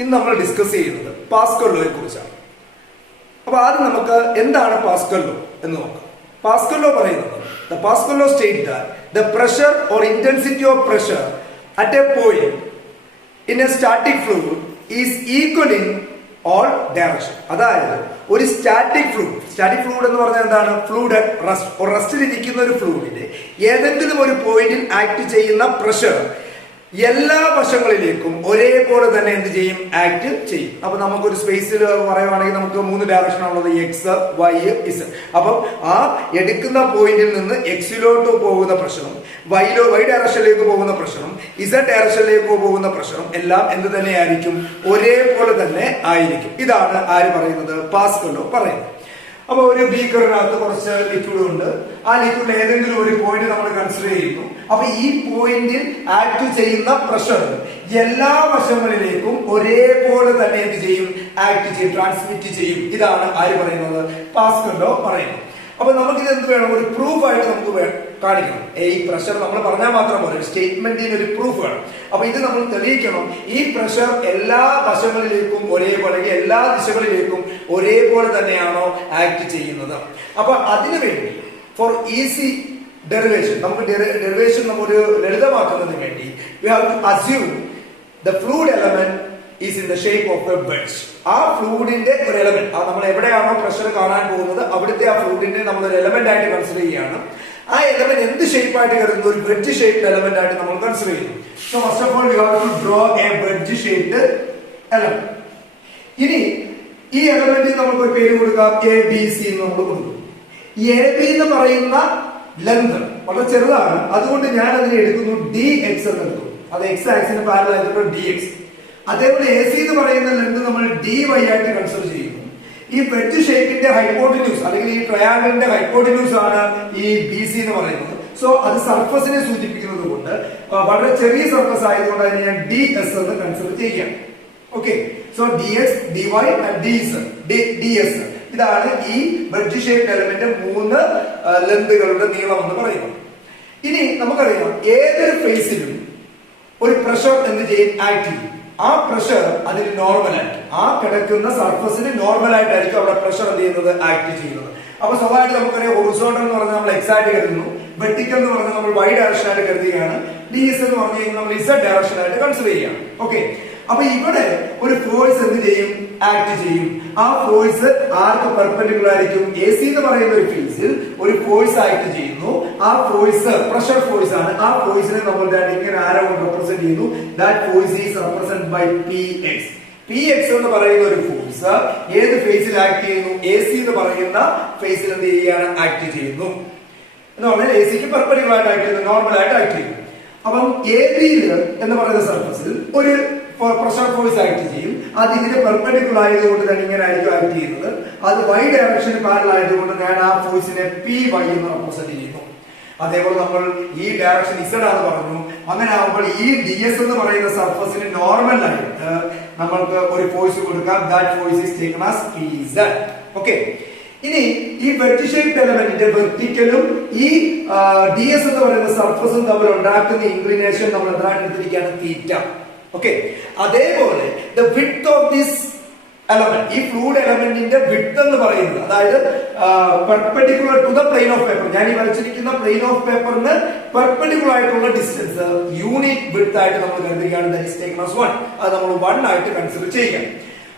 ഇന്ന് നമ്മൾ ഡിസ്കസ് ചെയ്യുന്നത് പാസ്കൽ ലോയെ കുറിച്ചാണ്. അപ്പൊ ആദ്യം നമുക്ക് എന്താണ് പാസ്കൽ ലോ എന്ന് നോക്കാം. പാസ്കൽ ലോ പറയുന്നത് the Pascal law state that the pressure or intensity of pressure at A point in A static fluid is equal in all direction. അതായത് ഒരു സ്റ്റാറ്റിക് ഫ്ലൂയിഡ് എന്ന് പറഞ്ഞാൽ എന്താണ്? ഫ്ലൂയിഡ് റെസ്റ്റിൽ ഇരിക്കുന്ന ഒരു ഫ്ലൂയിഡിന്റെ ഏതെങ്കിലും ഒരു പോയിന്റിൽ ആക്ട് ചെയ്യുന്ന പ്രഷർ എല്ലാ വശങ്ങളിലേക്കും ഒരേപോലെ തന്നെ എന്ത് ചെയ്യും? ആക്ട് ചെയ്യും. അപ്പൊ നമുക്കൊരു സ്പേസിൽ പറയുവാണെങ്കിൽ നമുക്ക് 3 ഡയറക്ഷൻ ആണുള്ളത്, എക്സ്, വൈ, ഇസഡ്. അപ്പം ആ എടുക്കുന്ന പോയിന്റിൽ നിന്ന് എക്സിലോട്ട് പോകുന്ന പ്രഷറും വൈ ഡയറക്ഷനിലേക്ക് പോകുന്ന പ്രഷറും ഇസഡ് ഡയറക്ഷനിലേക്ക് പോകുന്ന പ്രഷറും എല്ലാം എന്ത് തന്നെ ആയിരിക്കും? ഒരേപോലെ തന്നെ ആയിരിക്കും. ഇതാണ് ആര് പറയുന്നത്? പാസ്കൽ ലോ പറയുന്നത്. അപ്പൊ ഒരു ബീക്കറിനകത്ത് കുറച്ച് ലിക്വിഡ് ഉണ്ട്. ആ ലിക്വിഡിൽ ഏതെങ്കിലും ഒരു പോയിന്റ് നമ്മൾ കൺസിഡർ ചെയ്യുന്നു. അപ്പൊ ഈ പോയിന്റിൽ ആക്ട് ചെയ്യുന്ന പ്രഷർ എല്ലാ വശങ്ങളിലേക്കും ഒരേപോലെ തന്നെ എന്ത് ചെയ്യും? ആക്ട് ചെയ്യും, ട്രാൻസ്മിറ്റ് ചെയ്യും. ഇതാണ് ആര് പറയുന്നത്? പാസ്കൽ ലോ പറയുന്നത്. അപ്പൊ നമുക്കിത് എന്ത് വേണം? ഒരു പ്രൂഫ് ആയിട്ട് നമുക്ക് കാണിക്കണം. ഈ പ്രഷർ നമ്മൾ പറഞ്ഞാൽ മാത്രം പോലെ സ്റ്റേറ്റ്മെന്റിന് ഒരു പ്രൂഫ് വേണം. അപ്പൊ ഇത് നമ്മൾ തെളിയിക്കണം. ഈ പ്രഷർ എല്ലാ വശങ്ങളിലേക്കും ഒരേപോലെ, എല്ലാ ദിശകളിലേക്കും ഒരേപോലെ തന്നെയാണോ ആക്ട് ചെയ്യുന്നത്? അപ്പൊ അതിനുവേണ്ടി ഫോർ ഈസി ഡെറിവേഷൻ, നമുക്ക് ഡെറിവേഷൻ ഒരു ലളിതമാക്കുന്നതിന് വേണ്ടി we have to assume the fluid element is in the shape of a wedge. ആ ഫ്ലൂയിഡിന്റെ ഒരു എലമെന്റ്, നമ്മൾ എവിടെയാണോ പ്രഷർ കാണാൻ പോകുന്നത് അവിടുത്തെ ആ ഫ്ലൂയിഡിനെ നമ്മൾ ഒരു എലമെന്റ് ആയിട്ട് കൺസിഡർ ചെയ്യുകയാണ്. ആ എലമെന്റ് എന്ത് ഷേപ്പ് ആയിട്ട് കരുതുന്നത്? ഒരു വെഡ്ജ് ഷേപ്ഡ് എലമെന്റ് ആയിട്ട് നമ്മൾ കൺസിഡർ ചെയ്യുന്നു. So first of all we have to draw a wedge shaped element. ഇനി ഈ എലമെന്റിന് നമുക്ക് ഒരു പേര് കൊടുക്കാം, എ ബി സി എന്ന് നമ്മൾ കൊടുക്കും. എ ബി എന്ന് പറയുന്ന ലെങ്ത് വളരെ ചെറുതാണ്, അതുകൊണ്ട് ഞാൻ അതിനെ എടുക്കുന്നു ഡി എക്സ് എന്ന് എടുക്കും. അത് എക്സ് ആക്സിന് പാരലൽ ആയിട്ട് ഡി എക്സ്. അതേപോലെ എ സി എന്ന് പറയുന്ന ലെങ്ത് നമ്മൾ ഡി വൈ ആയിട്ട് കൺസിഡർ ചെയ്യുന്നു. ഈ വെഡ്ജ് ഷേപ്പിന്റെ ഹൈപ്പോട്ടിന്യൂസ് അല്ലെങ്കിൽ ഈ ട്രയാങ്കിളിന്റെ ഹൈപ്പോട്ടിന്യൂസ് ആണ് ഈ ബി സി എന്ന് പറയുന്നത്. സോ അത് സർഫസിനെ സൂചിപ്പിക്കുന്നത് കൊണ്ട് വളരെ ചെറിയ സർഫസ് ആയതുകൊണ്ട് അതിനെ ഞാൻ ഡി എസ് എന്ന് കൺസിഡർ ചെയ്യാം. Okay, so D X, D Y, D S. ഇതാണ് ഈ വെഡ്ജ് ഷേപ്പ് എലമെന്റ് 3 ലെന്തുകളുടെ നീളം എന്ന് പറയുന്നത്. ഇനി നമുക്കറിയാം ഏതൊരു ഫേസിലും ഒരു പ്രഷർ എന്ത് ചെയ്യും? ആക്ട് ചെയ്യും. ആ പ്രഷർ അതിന് നോർമലായിട്ട്, ആ കിടക്കുന്ന സർഫസിന് നോർമലായിട്ടായിരിക്കും അവിടെ പ്രഷർ എന്ത് ചെയ്യുന്നത്? ആക്ട് ചെയ്യുന്നത്. അപ്പൊ സ്വാഭാവികമായിട്ട് നമുക്കറിയാം ഹൊറിസോണ്ടൽ എന്ന് പറഞ്ഞാൽ നമ്മൾ എക്സ് ആയിട്ട് കരുതുന്നു, വെർട്ടിക്കൽ എന്ന് പറഞ്ഞാൽ നമ്മൾ വൈ ഡയറക്ഷൻ ആയിട്ട് കരുതുകയാണ്, ഡി എസ് എന്ന് പറഞ്ഞു കഴിഞ്ഞാൽ നമ്മൾ ഇസഡ് ഡയറക്ഷൻ ആയിട്ട് കൺസിഡർ ചെയ്യുകയാണ്. ഓക്കെ, അപ്പൊ ഇവിടെ ഒരു ഫോഴ്സ് എന്ത് ചെയ്യും? ആക്ട് ചെയ്യും. ആ ഫോഴ്സ് ആർക്ക് പെർപെൻഡിക്കുലർ ആയിരിക്കും? എ സി എന്ന് പറയുന്ന ഒരു ഫേസിൽ ഒരു ഫോഴ്സ് ആക്ട് ചെയ്യുന്നു. ആ ഫോഴ്സ് പ്രഷർ ഫോഴ്സ് ആണ്. ആ ഫോഴ്സിനെ നമ്മൾ ഇങ്ങനെ ആരോ റെപ്രസെന്റ് ചെയ്യുന്നു. That force is represent by P X. P X എന്ന് പറയുന്ന ഒരു ഫോഴ്സ് ഏത് ഫേസിൽ ആക്ട് ചെയ്യുന്നു? എ സി എന്ന് പറയുന്ന ഫേസിൽ എന്ത് ചെയ്യുകയാണ്? ആക്ട് ചെയ്യുന്നു എന്ന് പറഞ്ഞാൽ എ സിക്ക് പെർപെൻഡിക്കുലർ ആയിട്ട് ആക്ട് ചെയ്യുന്നു, നോർമൽ ആയിട്ട് ആക്ട് ചെയ്യുന്നു. അപ്പം എ ബി എന്ന് പറയുന്ന സർഫസിൽ ഒരു പ്രഷർ ഫോഴ്സ് ആക്ട് ചെയ്യും. അത് ഇതിന് പെർപെൻഡിക്കുലർ ആയതുകൊണ്ട് തന്നെ ഇങ്ങനെ ആയിരിക്കും ആക്ട് ചെയ്യുന്നത്. അത് വൈ ഡയറക്ഷന് പാരലൽ ആയതുകൊണ്ട് ഞാൻ ആ ഫോഴ്സിനെ പി വൈ എന്ന് റെപ്രസെന്റ് ചെയ്യുന്നു. അതേപോലെ നമ്മൾ ഈ ഡയറക്ഷൻ ഇസഡ് ആണെന്ന് പറഞ്ഞു. അങ്ങനെ ആകുമ്പോൾ ഈ ഡി എസ് എന്ന് പറയുന്ന സർഫസിന് നോർമൽ ആയിട്ട് നമ്മൾക്ക് ഒരു ഫോഴ്സ് കൊടുക്കാം. That force is taken as P Z. Okay, ഇനി ഈ വെഡ്ജ് ഷേപ്ഡ് എലമെന്റിന്റെ വെർട്ടിക്കലും ഈ ഡി എസ് എന്ന് പറയുന്ന സർഫസും തമ്മിൽ ഉണ്ടാക്കുന്ന ഇൻക്ലിനേഷൻ നമ്മൾ എന്താണ് എടുത്തിരിക്കുകയാണ്? തീറ്റ. ഓക്കെ, അതേപോലെ the width of this element, ഈ ഫ്ലൂയിഡ് എലമെന്റിന്റെ വിഡ്ത്ത് എന്ന് പറയുന്നത്, അതായത് perpendicular to the plane of paper, ഞാൻ ഈ വരച്ചിരിക്കുന്ന പ്ലെയിൻ ഓഫ് പേപ്പറിന് പെർപെൻഡിക്കുലർ ആയിട്ടുള്ള ഡിസ്റ്റൻസ് യൂണിറ്റ് വിഡ്ത്ത് ആയിട്ട് നമ്മൾ കരുതുകയാണ്. That is taken as 1. അത് നമ്മൾ 1 ആയിട്ട് കൺസിഡർ ചെയ്യാം.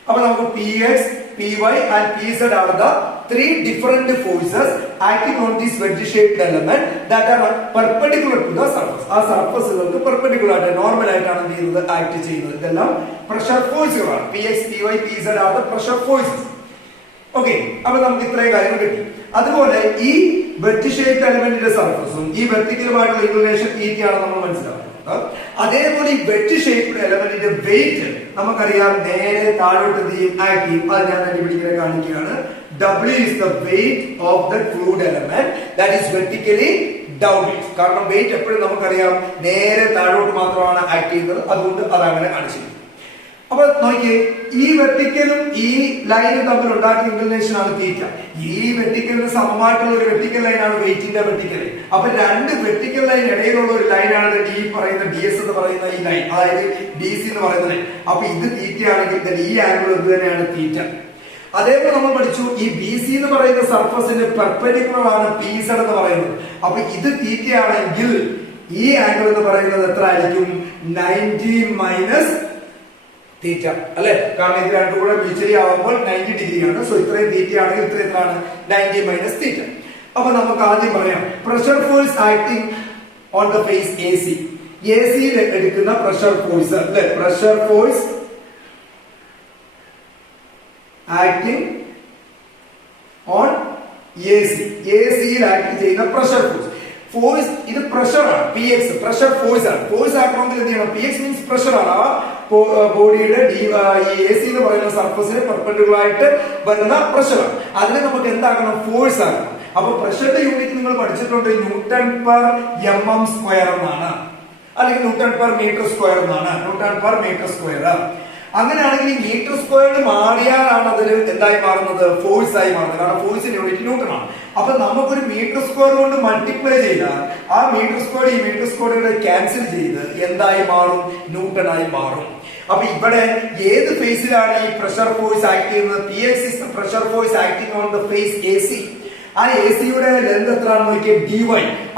അപ്പൊ നമുക്ക് P X, P Y and P Z are the 3 different forces acting on this wedge shaped element that are perpendicular to the surface. ആ സർഫസുകൾക്ക് പെർപെൻഡിക്കുലർ ആയിട്ട് നോർമൽ ആയിട്ടാണ് എന്ത് ചെയ്യുന്നത്? ആക്ട് ചെയ്യുന്നത്. ഇതെല്ലാം പ്രഷർ ഫോഴ്സുകളാണ്. P X, P Y, P Z are the pressure forces. Okay, അപ്പൊ നമുക്ക് ഇത്രയും കാര്യങ്ങൾ കിട്ടി. അതുപോലെ ഈ വെഡ്ജ് ഷേപ്ഡ് എലമെന്റിന്റെ സർഫസും ഈ വെർട്ടിക്കലുമായിട്ടുള്ള ഇൻക്ലിനേഷൻ ഈറ്റിയാണ് നമ്മൾ മനസ്സിലാക്കുന്നത്. അതേപോലെ ഈ വെഡ്ജ് ഷേപ്ഡ് എലമെന്റിന്റെ വെയിറ്റ് നമുക്കറിയാം നേരെ താഴോട്ട് എന്ത് ചെയ്യും? ആക്ട് ചെയ്യും. അത് ഞാൻ ഇവിടെ കാണിക്കുകയാണ്. W is the weight of the fluid element that is vertically downwards. കാരണം വെയിറ്റ് എപ്പോഴും നമുക്കറിയാം നേരെ താഴോട്ട് മാത്രമാണ് ആക്ട് ചെയ്യുന്നത്, അതുകൊണ്ട് അതങ്ങനെ കാണിച്ചിരിക്കും. അപ്പൊ നോക്കിയേ, ഈ വെർട്ടിക്കലും ഈ ലൈനും തമ്മിൽ ഉണ്ടാക്കിയ ഇൻക്ലിനേഷൻ ആണ് തീറ്റ. ഈ വെർട്ടിക്കലിന് സമമായിട്ടുള്ള ഒരു വെർട്ടിക്കൽ ലൈനാണ് വെയിറ്റിന്റെ വെർട്ടിക്കൽ. അപ്പൊ രണ്ട് വെർട്ടിക്കൽ ലൈൻ ഇടയിലുള്ള ഒരു ലൈനാണ് ഈ പറയുന്ന ഡി എസ് എന്ന് പറയുന്ന ഈ ലൈൻ, അതായത് ഡി സി എന്ന് പറയുന്ന ലൈൻ. അപ്പൊ ഇത് തീറ്റയാണെങ്കിൽ ഈ ആംഗിൾ എന്ത് തന്നെയാണ് തീറ്റ. അതേപോലെ നമ്മൾ പഠിച്ചു ഈ ബി സി എന്ന് പറയുന്ന സർഫസിന് പെർപെൻഡിക്കുലർ ആണ് പി സെഡ് എന്ന് പറയുന്നത്. അപ്പൊ ഇത് തീറ്റയാണെങ്കിൽ ഈ ആംഗിൾ എന്ന് പറയുന്നത് എത്ര ആയിരിക്കും? 90 മൈനസ് തീറ്റ അല്ലെ, കാരണം ഇത് രണ്ടും കൂടെ മ്യൂച്വലി ആവുമ്പോൾ 90 ഡിഗ്രിയാണ്. സോ ഇത്രയും തീറ്റ ആണെങ്കിൽ ഇത്ര എത്രയാണ്? 90 മൈനസ് തീറ്റ. അപ്പൊ നമുക്ക് ആദ്യം പറയാം pressure force acting on the face A C. A സിയിൽ എടുക്കുന്ന പ്രഷർ ഫോഴ്സ് അല്ലെ, pressure force acting on A C. A സിയിൽ ആക്ട് ചെയ്യുന്ന പ്രഷർ ഫോഴ്സ് ഇത് പ്രഷറാണ്, പി എക്സ് പ്രഷർ ഫോഴ്സ് ആണ്. ഫോഴ്സ് ആക്കണമെങ്കിൽ എന്ത് ചെയ്യണം? പി എക്സ് മീൻസ് പ്രഷറാണ്. ആ ബോഡിയുടെ ഈ എ സി എന്ന് പറയുന്ന സർഫസിന് പെർപെൻഡിക്കുലർ ആയിട്ട് വരുന്ന പ്രഷറാണ്. അതിനെ നമുക്ക് എന്താക്കണം? ഫോഴ്സ് ആക്കണം. അപ്പൊ പ്രഷറിന്റെ യൂണിറ്റ് നിങ്ങൾ പഠിച്ചിട്ടുണ്ട്, newton per M M square എന്നാണ്, അല്ലെങ്കിൽ ന്യൂട്ടൺ പെർ മീറ്റർ സ്ക്വയർ എന്നാണ്. Newton per metre square. അങ്ങനെയാണെങ്കിൽ ഈ മീറ്റർ സ്ക്വയർ മാറിയാലാണ് അതൊരു എന്തായി മാറുന്നത്? ഫോഴ്സ് ആയി മാറുന്നത്. കാരണം ഫോഴ്സിന്റെ യൂണിറ്റ് ന്യൂട്ടൺ ആണ്. അപ്പൊ നമുക്കൊരു മീറ്റർ സ്ക്വയർ കൊണ്ട് മൾട്ടിപ്ലൈ ചെയ്താൽ ആ മീറ്റർ സ്ക്വയർ ഈ മീറ്റർ സ്ക്വയറുടെ ക്യാൻസൽ ചെയ്ത് എന്തായി മാറും? ന്യൂട്ടൺ ആയി മാറും. അപ്പൊ ഇവിടെ ഏത് ഫേസിലാണ് ഈ പ്രഷർ ഫോഴ്സ് ആക്ട് ചെയ്യുന്നത്? P X is the pressure force acting on the face A C. ആ എ സിയുടെ ലെന്ത് എത്രയാണെന്ന് നോക്കിയാൽ dy.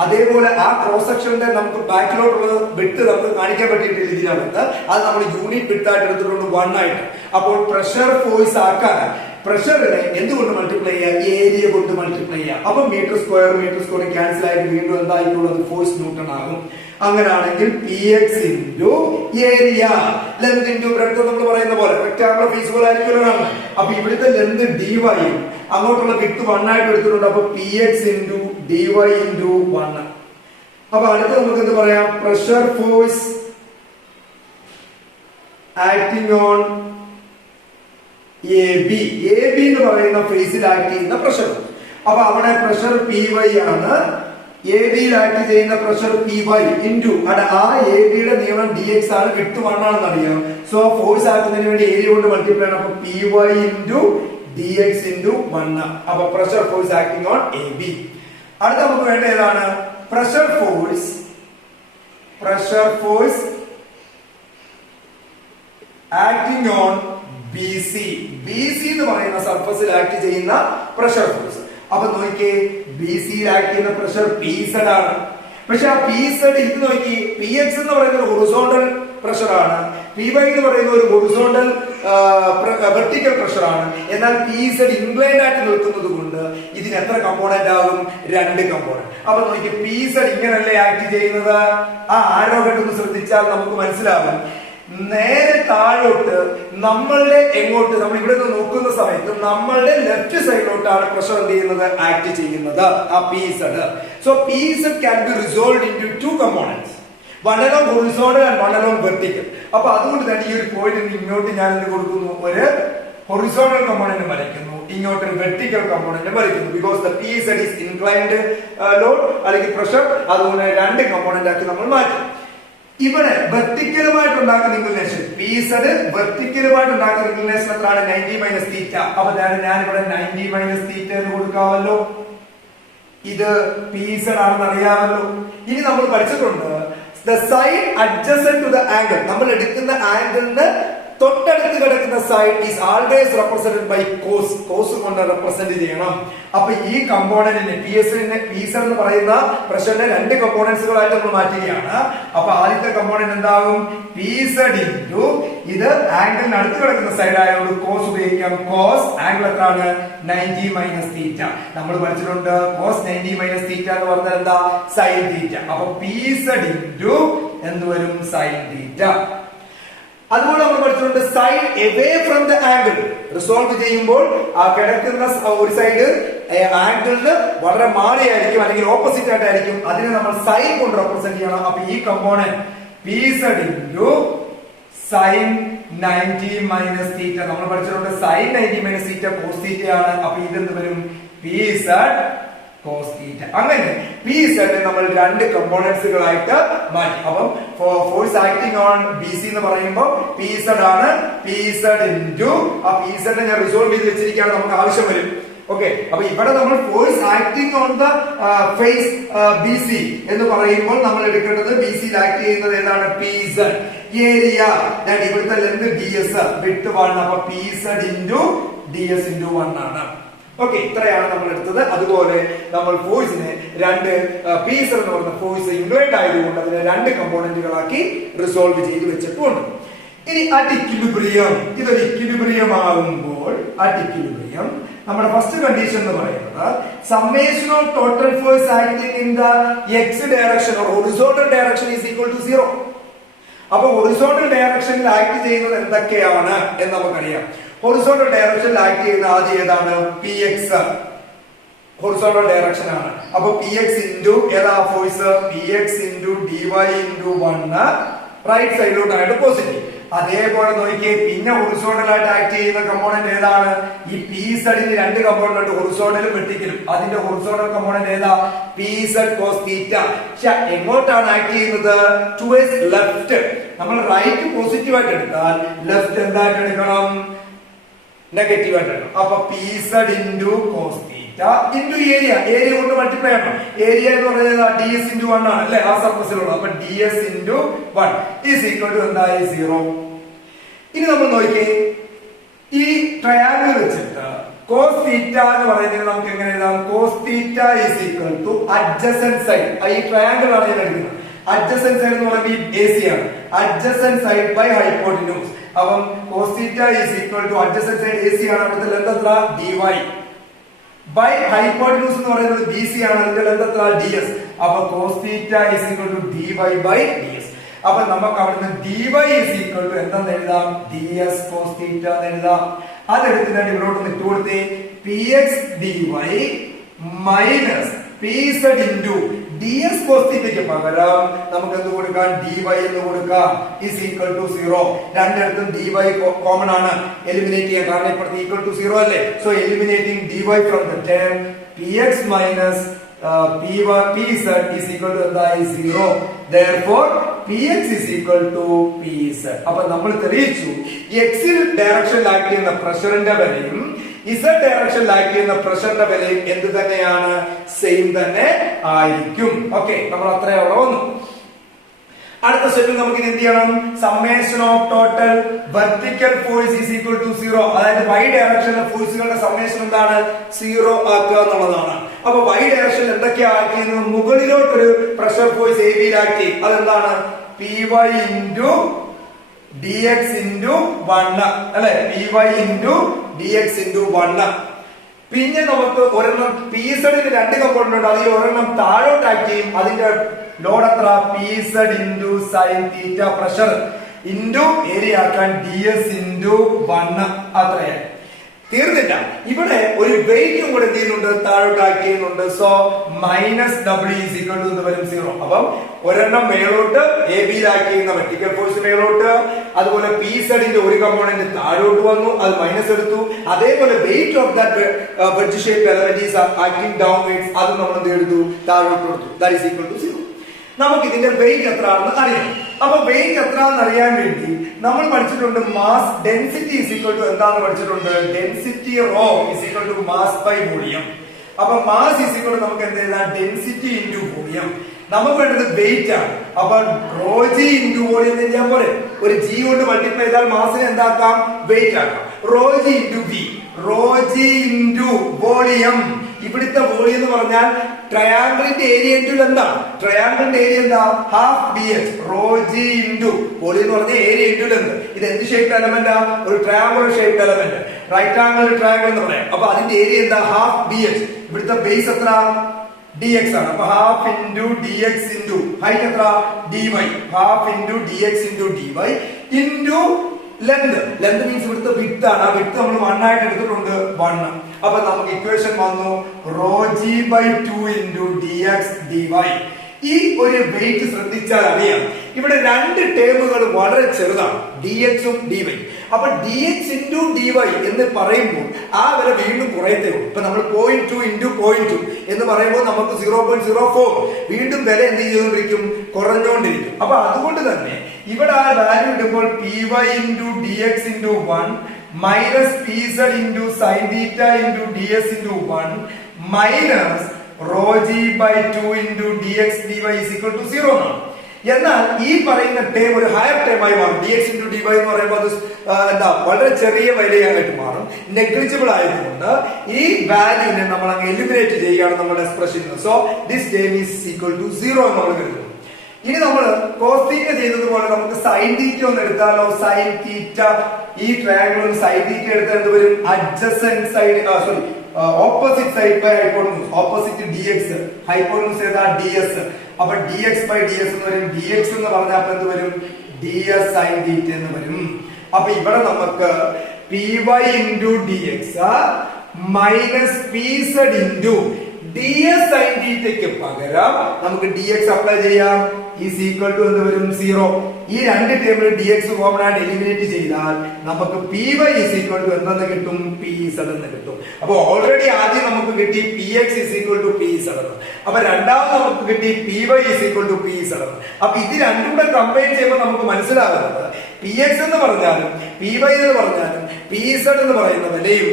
അതേപോലെ ആ ക്രോസ് സെക്ഷന്റെ നമുക്ക് ബാക്കിലോട്ടുള്ള വിട്ട് നമുക്ക് കാണിക്കാൻ പറ്റിയിട്ടില്ല ഇതിനകത്ത്. അത് നമ്മൾ യൂണിറ്റ് വിട്ടായിട്ട് എടുത്തിട്ടുണ്ട് 1 ആയിട്ട്. അപ്പോൾ പ്രഷർ ഫോഴ്സ് ആക്കാൻ പ്രഷറിനെ എന്തുകൊണ്ട് മൾട്ടിപ്ലൈ ചെയ്യുക? ഏരിയ കൊണ്ട് മൾട്ടിപ്ലൈ ചെയ്യുക. അപ്പൊ മീറ്റർ സ്ക്വയർ ക്യാൻസൽ ആയിട്ട് വീണ്ടും എന്തായിട്ടുള്ളത്? ഫോഴ്സ് ന്യൂട്ടൺ ആകും. അങ്ങനെയാണെങ്കിൽ P X into area, length into breadth നമ്മൾ പറയുന്ന പോലെ റെക്ടാങ്കുലർ ഫേസ് പോലെ ആയിരിക്കും. അപ്പൊ ഇവിടുത്തെ ലെന്ത് dy, അങ്ങോട്ടുള്ള വിട്ട് 1 ആയിട്ട് എടുത്തിട്ടുണ്ട്. അപ്പൊ P X into dy into 1. അപ്പൊ അടുത്ത് നമുക്ക് എന്ത് പറയാം? Pressure force acting on A B. A B എന്ന് പറയുന്ന ഫേസിൽ ആക്ട് ചെയ്യുന്ന പ്രഷർ. അപ്പൊ അവിടെ പ്രഷർ പി വൈ ആണ്, എ ഡിയിൽ ആക്ട് ചെയ്യുന്ന പ്രഷർ പി വൈ ഇൻറ്റു ആ എ ഡിയുടെ നീളം ഡി എക്സ് ആണ്, വിട്ട് 1 ആണെന്ന് അറിയാം. സോ ഫോഴ്സ് ആക്കുന്നതിന് വേണ്ടി ഏരിയ കൊണ്ട് മൾട്ടിപ്ലൈ ആണ്. അപ്പൊ P Y into D X into 1. അപ്പൊ pressure force acting on A B. അടുത്ത നമുക്ക് വേണ്ട ഏതാണ്? Pressure force acting on B C. B C എന്ന് പറയുന്ന സർഫസിൽ ആക്ട് ചെയ്യുന്ന പ്രഷർ ഫോഴ്സ്. അപ്പൊ നോക്കിയേ, ബി സിയിൽ ആക്ട് ചെയ്യുന്ന പ്രഷർ പി സെഡ് ആണ്. പക്ഷെ ആ പി സെഡ് ഇത് നോക്കി, പി എക്സ് എന്ന് പറയുന്ന ഒരു ഹൊറിസോണ്ടൽ പ്രഷർ ആണ്, പി വൈ എന്ന് പറയുന്ന ഒരു ഹൊറിസോണ്ടൽ വെർട്ടിക്കൽ പ്രഷർ ആണ്. എന്നാൽ പി സെഡ് ഇൻക്ലൈൻഡ് ആയിട്ട് നിൽക്കുന്നത് കൊണ്ട് ഇതിന് എത്ര കമ്പോണന്റ് ആകും? 2 കമ്പോണന്റ്. അപ്പൊ നോക്കി, പി സെഡ് ഇങ്ങനല്ലേ ആക്ട് ചെയ്യുന്നത്? ആ ആരോ കെട്ടൊന്ന് ശ്രദ്ധിച്ചാൽ നമുക്ക് മനസ്സിലാകും. നേരെ താഴോട്ട് നമ്മളുടെ എങ്ങോട്ട്, നമ്മൾ ഇവിടെ നിന്ന് നോക്കുന്ന സമയത്ത് നമ്മളുടെ ലെഫ്റ്റ് സൈഡിലോട്ടാണ് പ്രഷർ എന്ത് ചെയ്യുന്നത്? ആക്ട് ചെയ്യുന്നത്, ആ P Z. So P Z can be resolved into 2 components, one along horizontal and one along vertical. അപ്പൊ അതുകൊണ്ട് തന്നെ ഈ ഒരു പോയിന്റ് ഇങ്ങോട്ട് ഞാൻ എന്ത് കൊടുക്കുന്നു? ഒരു ഹൊറിസോണ്ടൽ കമ്പോണന്റ് വരയ്ക്കുന്നു, ഇങ്ങോട്ട് ഒരു വെർട്ടിക്കൽ കമ്പോണന്റ് വരയ്ക്കുന്നു. Because the P Z is inclined load അല്ലെങ്കിൽ പ്രഷർ. അതുകൊണ്ട് 2 കമ്പോണന്റ് ആക്കി നമ്മൾ മാറ്റും. ഇവിടെ വെർട്ടിക്കലുമായിട്ട് ഉണ്ടാക്കുന്ന ഇൻക്ലിനേഷൻ, പി സെഡ് വെർട്ടിക്കലുമായിട്ട് ഉണ്ടാക്കുന്ന ഇൻക്ലിനേഷൻ എത്രയാണ്? 90 മൈനസ് തീറ്റ. അപ്പൊ ഞാൻ ഇവിടെ 90 മൈനസ് തീറ്റ എന്ന് കൊടുക്കാമല്ലോ. ഇത് പി സെഡ് ആണെന്ന് അറിയാമല്ലോ. ഇനി നമ്മൾ പഠിച്ചിട്ടുണ്ട് the side adjacent to the angle. നമ്മൾ എടുക്കുന്ന ആംഗിളിന് തൊട്ടടുത്ത് കിടക്കുന്ന side is always represented by cos. Cos കൊണ്ട് റെപ്രസെന്റ് ചെയ്യണം. അപ്പൊ ഈ കമ്പോണന്റിനെ പി സെഡ് എന്ന് പറയുന്ന പ്രഷറിന്റെ 2 കമ്പോണന്റ്സുകളായിട്ട് നമ്മൾ മാറ്റുകയാണ്. അപ്പൊ ആദ്യത്തെ കമ്പോണന്റ് എന്താകും? പി സെഡ് ഇൻറ്റു ഇത് ആംഗിളിന് അടുത്ത് കിടക്കുന്ന സൈഡ് ആയതുകൊണ്ട് കോസ് ഉപയോഗിക്കാം. കോസ് ആംഗിൾ എത്രയാണ്? 90 മൈനസ് തീറ്റ. നമ്മൾ പഠിച്ചിട്ടുണ്ട് കോസ് 90 മൈനസ് തീറ്റ എന്ന് പറഞ്ഞാൽ എന്താ? Sine theta. അപ്പൊ പി സെഡ് ഇൻറ്റു എന്ത് വരും? Sine theta. അതുപോലെ നമ്മൾ പഠിച്ചിട്ടുണ്ട് side away from the angle. Resolve ചെയ്യുമ്പോൾ ആ കിടക്കുന്ന ഒരു സൈഡ് ആംഗിളിന് വളരെ മാറിയായിരിക്കും അല്ലെങ്കിൽ ഓപ്പോസിറ്റ് ആയിട്ടായിരിക്കും. അതിനെ നമ്മൾ സൈൻ കൊണ്ട് റെപ്രസെന്റ് ചെയ്യണം. അപ്പൊ ഈ component P Z into sine 90 minus theta. നമ്മൾ പഠിച്ചിട്ടുണ്ട് sine 90 minus theta cos theta ആണ്. അപ്പൊ ഇതെന്ത് വരും? P Z cos theta. അങ്ങനെ പി സെഡ് നമ്മൾ രണ്ട് കമ്പോണൻസുകളായിട്ട് മാറ്റി. അപ്പം force acting on B C എന്ന് പറയുമ്പോൾ പി സെഡ് ആണ്. പി സെഡ് ഇൻറ്റു ആ പി സെഡ് ഞാൻ റിസോൾവ് ചെയ്ത് വെച്ചിരിക്കുകയാണ്, നമുക്ക് ആവശ്യം വരും. ഓക്കെ, അപ്പൊ ഇവിടെ നമ്മൾ force acting on the face B C എന്ന് പറയുമ്പോൾ നമ്മൾ എടുക്കേണ്ടത് ബി സിയിൽ ആക്ട് ചെയ്യുന്നത് ഏതാണ്? P Z. ഏരിയ ഇവിടുത്തെ ലെന്ത് ഡി എസ്, വിട്ട് 1, അപ്പൊ P Z into D S into 1 ആണ്. ഓക്കെ, ഇത്രയാണ് നമ്മൾ എടുത്തത്. അതുപോലെ നമ്മൾ ഫോഴ്സിനെ രണ്ട് പി സെഡ് എന്ന് പറയുന്ന ഫോഴ്സ് ഇൻവേർട്ട് ആയതുകൊണ്ട് അതിനെ രണ്ട് കമ്പോണന്റുകളാക്കി റിസോൾവ് ചെയ്ത് വെച്ചിട്ടുണ്ട്. ഇനി അറ്റ് ഇക്വിലിബ്രിയം, ഇതൊരു ഇക്വിലിബ്രിയം ആകുമ്പോൾ അറ്റ് ഇക്വിലിബ്രിയം നമ്മുടെ ഫസ്റ്റ് കണ്ടീഷൻ എന്ന് പറയുന്നത് summation of total force acting in the X direction or horizontal direction is equal to 0. അപ്പൊ ഹൊറിസോണ്ടൽ ഡയറക്ഷനിൽ ആക്ട് ചെയ്യുന്നത് എന്തൊക്കെയാണ് എന്ന് നമുക്കറിയാം. ഹൊറിസോണ്ടൽ ഡയറക്ഷനിൽ ആക്ട് ചെയ്യുന്ന ആദ്യം ഏതാണ്? പി എക്സ് ഹൊറിസോണ്ടൽ ഡയറക്ഷൻ ആണ്. അപ്പൊ പി എക്സ് ഇൻറ്റു ഏതാ force? P X into D Y into 1 right സൈഡിലോട്ടായിട്ട് പോസിറ്റീവ്. അതേപോലെ നോക്കിയേ, പിന്നെ ഹൊറിസോണ്ടൽ ആയിട്ട് ആക്ട് ചെയ്യുന്ന കമ്പോണന്റ് ഏതാണ്? ഈ പി സെഡിന് രണ്ട് കമ്പോണന്റ് ഉണ്ട്, ഹൊറിസോണ്ടലും വെർട്ടിക്കലും. അതിന്റെ ഹൊറിസോണ്ടൽ കമ്പോണന്റ് ഏതാ? P Z cos theta. പക്ഷെ എങ്ങോട്ടാണ് ആക്ട് ചെയ്യുന്നത്? Towards left. നമ്മൾ റൈറ്റ് പോസിറ്റീവ് ആയിട്ട് എടുത്താൽ ലെഫ്റ്റ് എന്തായിട്ട് എടുക്കണം? നെഗറ്റീവ് ആയിട്ട് എടുക്കണം. അപ്പൊ P Z into cos theta into area. Area കൊണ്ട് മൾട്ടിപ്ലൈ ചെയ്യണം. ഏരിയ എന്ന് പറയുന്നത് ഡി എസ് ഇൻറ്റു 1 ആണ് അല്ലെ, ആ സർഫസിലുള്ളത്. അപ്പൊ D S into 1 is equal to എന്തായി? 0. ഇനി നമ്മൾ നോക്കിയേ, ഈ ട്രയാങ്കിൾ വെച്ചിട്ട് കോസ് തീറ്റ എന്ന് പറയുന്നത് നമുക്ക് എങ്ങനെ എഴുതാം? Cos theta is equal to adjacent side. ഈ ട്രയാങ്കിൾ ആണ് ഞാൻ എടുക്കുന്നത്. അഡ്ജസന്റ് സൈഡ് എന്ന് പറയുമ്പോൾ ഈ എ സി ആണ്. Adjacent side by hypotenuse. അപ്പം cos theta is equal to adjacent side A C ആണ്, അവിടുത്തെ ലെന്ത് എത്ര? ഡി വൈ ബൈ ഹൈപ്പോട്ടിന്യൂസ് എന്ന് പറയുന്നത് ബി സി ആണ്, അതിന്റെ ലെന്ത് എത്ര? D S. അപ്പൊ cos theta is equal to D Y by D S. അപ്പൊ നമുക്ക് അവിടുന്ന് D Y is equal to എന്താന്ന് എഴുതാം? ഡി എസ് കോസ് തീറ്റ എന്ന് എഴുതാം. അതെടുത്തിട്ട് ഇവിടോട്ട് ഇട്ട് കൊടുത്തേ, P X D Y minus P Z into D S cos തീറ്റയ്ക്ക് പകരം നമുക്ക് എന്ത് കൊടുക്കാം? ഡി വൈ എന്ന് കൊടുക്കാം. Is equal to 0. രണ്ടിടത്തും ഡി വൈ കോമൺ ആണ്, എലിമിനേറ്റ് ചെയ്യാം. കാരണം ഇപ്പോഴത്തെ ഈക്വൽ ടു 0 അല്ലേ. So eliminating D Y from the term P X minus P Z is equal to എന്തായി? 0. Therefore px is equal to pz. അപ്പൊ നമ്മൾ തെളിയിച്ചു എക്സിൽ ഡയറക്ഷനിൽ ആക്ട് ചെയ്യുന്ന പ്രഷറിന്റെ വിലയും ഇസഡ് ഡയറക്ഷനിൽ ആക്ട് ചെയ്യുന്ന പ്രഷറിന്റെ വിലയും എന്ത് തന്നെയാണ്? സെയിം തന്നെ ആയിരിക്കും. ഓക്കെ, നമ്മൾ അത്രയോളം വന്നു. അടുത്ത സ്റ്റെപ്പിൽ നമുക്ക് എന്ത് ചെയ്യണം? Summation of total vertical force is equal to 0. അതായത് വൈ ഡയറക്ഷനിലെ ഫോഴ്സുകളുടെ സമ്മേഷൻ എന്താണ്? 0 ആക്കുക എന്നുള്ളതാണ്. അപ്പൊ വൈ ഡയറക്ഷനിൽ എന്തൊക്കെയാ ആക്ട് ചെയ്യുന്നത്? മുകളിലോട്ടൊരു പ്രഷർ ഫോഴ്സ് എ ബിയിൽ ആക്ട് ചെയ്യും. അതെന്താണ്? P Y into D X into 1 അല്ലെ, P Y into D X into 1. പിന്നെ നമുക്ക് ഒരെണ്ണം പി സെഡിന് രണ്ട് കമ്പോണന്റ് ഉണ്ട്, അതിൽ ഒരെണ്ണം താഴോട്ട് ആക്ട് ചെയ്യും. അതിന്റെ ലോഡ് എത്ര? P Z into sine theta pressure into area ആക്കാൻ ഡി എസ് ഇൻറ്റു 1. അത്രയാണ്. തീർന്നില്ല, ഇവിടെ ഒരു വെയിറ്റും കൂടെ എന്ത് ചെയ്യുന്നുണ്ട്? താഴോട്ട് ആക്ട് ചെയ്യുന്നുണ്ട്. So minus W is equal to എന്ന് വരും 0. അപ്പം ഒരെണ്ണം മേളോട്ട് എ ബിയിൽ ആക്ട് ചെയ്യുന്ന വെർട്ടിക്കൽ ഫോഴ്സ് മേളോട്ട്, അതുപോലെ പി സെഡിന്റെ ഒരു കമ്പോണന്റ് താഴോട്ട് വന്നു, അത് മൈനസ് എടുത്തു. അതേപോലെ weight of that wedge shape element is acting downwards, അത് നമ്മൾ എന്ത് എടുത്തു? താഴോട്ട് കൊടുത്തു. That is equal to 0. നമുക്ക് ഇതിന്റെ വെയിറ്റ് എത്രയാണെന്ന് അറിയണം. അപ്പൊ വെയിറ്റ് എത്രയാണെന്ന് അറിയാൻ വേണ്ടി നമ്മൾ പഠിച്ചിട്ടുണ്ട് mass density is equal to എന്താന്ന് പഠിച്ചിട്ടുണ്ട്? Density rho is equal to mass by volume. അപ്പൊ മാസ് ഈസ് ഈക്വൽ ടു നമുക്ക് എന്ത് ചെയ്താൽ? Density into volume. നമുക്ക് വേണ്ടത് വെയിറ്റ് ആണ്. അപ്പൊ റോ ജി ഇൻറ്റു വോളിയം എന്ന് ചെയ്യാൻ പോലെ ഒരു ജി കൊണ്ട് മൾട്ടിപ്ലൈ ചെയ്താൽ മാസിനെ എന്താക്കാം? വെയിറ്റ് ആക്കാം. Rho G into V, rho G into volume. ഇവിടുത്തെ വോളിയം എന്ന് പറഞ്ഞാൽ ട്രയാങ്കിളിന്റെ ഏരിയ ഇൻറ്റു എന്താണ്? ട്രയാങ്കിളിന്റെ ഏരിയ എന്താ? Half B H. Rho G into volume എന്ന് പറഞ്ഞാൽ ഏരിയ ഇൻറ്റു ലെന്ത്. ഇത് എന്ത് ഷേപ്പ് എലമെന്റാ? ഒരു triangular shape element, right angle triangle എന്ന് പറയാം. അപ്പൊ അതിന്റെ ഏരിയ എന്താ? Half B H. ഇവിടുത്തെ ബേസ് എത്ര? ഡി എക്സ് ആണ്. അപ്പൊ half into D X into height എത്ര? D Y. Half into D X into D Y into length. Length means ഇവിടുത്തെ വിഡ്ത് ആണ്. ആ വിഡ്ത് നമ്മൾ 1 ആയിട്ട് എടുത്തിട്ടുണ്ട്, 1. അപ്പൊ നമുക്ക് ഇക്വേഷൻ വന്നു rho G by 2 into D X D Y ഈ ഒരു വെയിറ്റ് ശ്രദ്ധിച്ചാൽ അറിയാം, ഇവിടെ രണ്ട് ടേമുകൾ വളരെ ചെറുതാണ്, ഡി എക്സും ഡി വൈ. അപ്പൊ D X into D Y എന്ന് പറയുമ്പോൾ ആ വില വീണ്ടും കുറയത്തേ ഉള്ളൂ. ഇപ്പൊ നമ്മൾ 0.2 ഇൻറ്റു 0.2 എന്ന് പറയുമ്പോൾ നമുക്ക് 0.04 വീണ്ടും വില എന്ത് ചെയ്തുകൊണ്ടിരിക്കും, കുറഞ്ഞുകൊണ്ടിരിക്കും. അപ്പൊ അതുകൊണ്ട് തന്നെ ഇവിടെ ആ വാല്യൂ ഇടുമ്പോൾ P Y into D X into 1 minus P Z into sine theta into D S into 1 minus rho G by 2 into D X D Y is equal to 0 എന്നാണ്. എന്നാൽ ഈ പറയുന്ന ടേം ഒരു ഹയർ ടേം ആയി മാറും. D X into D Y എന്ന് പറയുമ്പോൾ അത് എന്താ വളരെ ചെറിയ വിലയായിട്ട് മാറും, നെഗ്ലിജിബിൾ ആയതുകൊണ്ട് ഈ വാല്യൂവിനെ നമ്മൾ അങ്ങ് എലിമിനേറ്റ് ചെയ്യുകയാണ് നമ്മുടെ എക്സ്പ്രഷനിൽ. So this term is equal to 0 എന്ന് നമ്മൾ കരുതുന്നു. ഇനി നമ്മൾ കോസ് തീറ്റ ചെയ്തതുപോലെ നമുക്ക് സൈൻ തീറ്റ ഒന്ന് എടുത്താലോ. സൈൻ തീറ്റ, ഈ ട്രയാങ്കിളും സൈൻ തീറ്റ എടുത്താൽ എന്ത് വരും, adjacent side sorry opposite side by hypotenuse, opposite D X, hypotenuse ഏതാ ഡി എസ്. അപ്പൊ D X by D S എന്ന് വരും. ഡി എക്സ് എന്ന് പറഞ്ഞാൽ അപ്പൊ എന്ത് വരും, ഡി എസ് സൈൻ തീറ്റ എന്ന് വരും. അപ്പൊ ഇവിടെ നമുക്ക് P Y into D X minus P Z into D S sine തീറ്റയ്ക്ക് പകരം നമുക്ക് ഡി എക്സ് അപ്ലൈ ചെയ്യാം. ഈസ് ഈക്വൽ ടു എന്ത് വരും, 0. ഈ രണ്ട് ടേബിൾ ഡി എക്സ് കോമൺ ആയിട്ട് എലിമിനേറ്റ് ചെയ്താൽ നമുക്ക് P Y is equal to എന്തെന്ന് കിട്ടും, പി സെഡ് എന്ന് കിട്ടും. അപ്പൊ ഓൾറെഡി ആദ്യം നമുക്ക് കിട്ടി P X is equal to P Z എന്ന്. അപ്പൊ രണ്ടാമത് നമുക്ക് കിട്ടി P Y is equal to P Z എന്ന്. അപ്പൊ ഇത് രണ്ടും കൂടെ കമ്പൈൻ ചെയ്യുമ്പോൾ നമുക്ക് മനസ്സിലാകുന്നത് പി എക്സ് എന്ന് പറഞ്ഞാലും പി വൈ എന്ന് പറഞ്ഞാലും പി സെഡ് എന്ന് പറയുന്ന വിലയും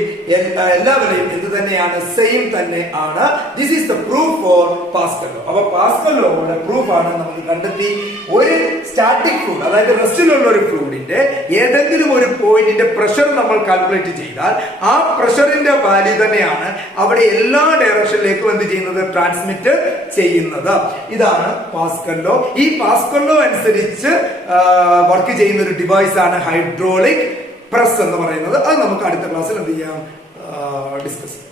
എല്ലാ വിലയും എന്ത് തന്നെയാണ്, സെയിം തന്നെ ആണ്. This is the proof four Pascal law. അപ്പൊ പാസ്കൽ ലോയുടെ പ്രൂഫ് ആണ് നമുക്ക് കണ്ടെത്തി ഒരു സ്റ്റാറ്റിക് ഫ്ലൂയിഡ്, അതായത് റെസ്റ്റിലുള്ള ഒരു ഫ്ലൂയിഡിന്റെ ഏതെങ്കിലും ഒരു പോയിന്റിന്റെ പ്രഷർ നമ്മൾ കാൽക്കുലേറ്റ് ചെയ്താൽ ആ പ്രഷറിന്റെ വാല്യൂ തന്നെയാണ് അവിടെ എല്ലാ ഡയറക്ഷനിലേക്കും എന്ത് ചെയ്യുന്നത്, ട്രാൻസ്മിറ്റ് ചെയ്യുന്നത്. ഇതാണ് പാസ്കൽ ലോ. ഈ പാസ്കൽ ലോ അനുസരിച്ച് വർക്ക് ചെയ്യുന്ന ഒരു ഡിവൈസ് ആണ് ഹൈഡ്രോളിക് പ്രസ് എന്ന് പറയുന്നത്. അത് നമുക്ക് അടുത്ത ക്ലാസ്സിൽ എന്ത് ചെയ്യാം, ഡിസ്കസ് ചെയ്യാം.